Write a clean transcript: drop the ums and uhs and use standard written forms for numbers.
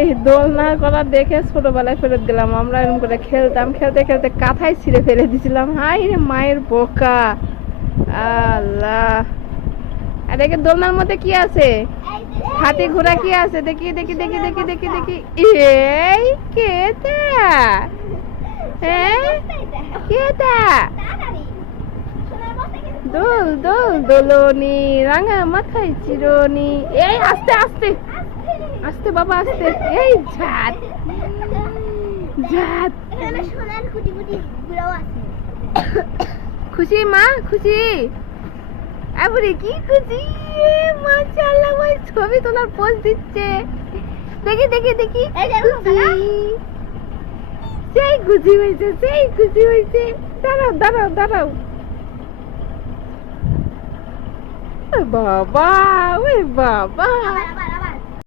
এই দোলনা করা দেখে ছোটবেলায় ফেরত গেলাম। আমরা এরকম করে খেলতাম, খেলতে খেলতে কাঁথায় ছিঁড়ে ফেলে দিছিলাম। হাই রে মায়ের বোকা, আল্লাহ। আর দেখে দোলনার মধ্যে কি আছে? হাতি ঘোড়া কি আছে? দেখি দেখি দেখি দেখি দেখি দেখি। এই কেটা? হ্যাঁ কেটা? দোল দোল দোলনি রাঙা মাথায় চিরনি। এই আস্তে আস্তে আস্তে বাবা আস্তে। এই ঝাত ঝাত। খুশি মা খুশি? আবুরে কি খুশি, মাশাআল্লাহ ভাই ছবি তোলার পোজ দিচ্ছে। দেখি দেখি দেখি, সেই খুশি হয়েছে, সেই খুশি হয়েছে। দাঁড়াও দাঁড়াও দাঁড়াও। বাবা ওই বাবা।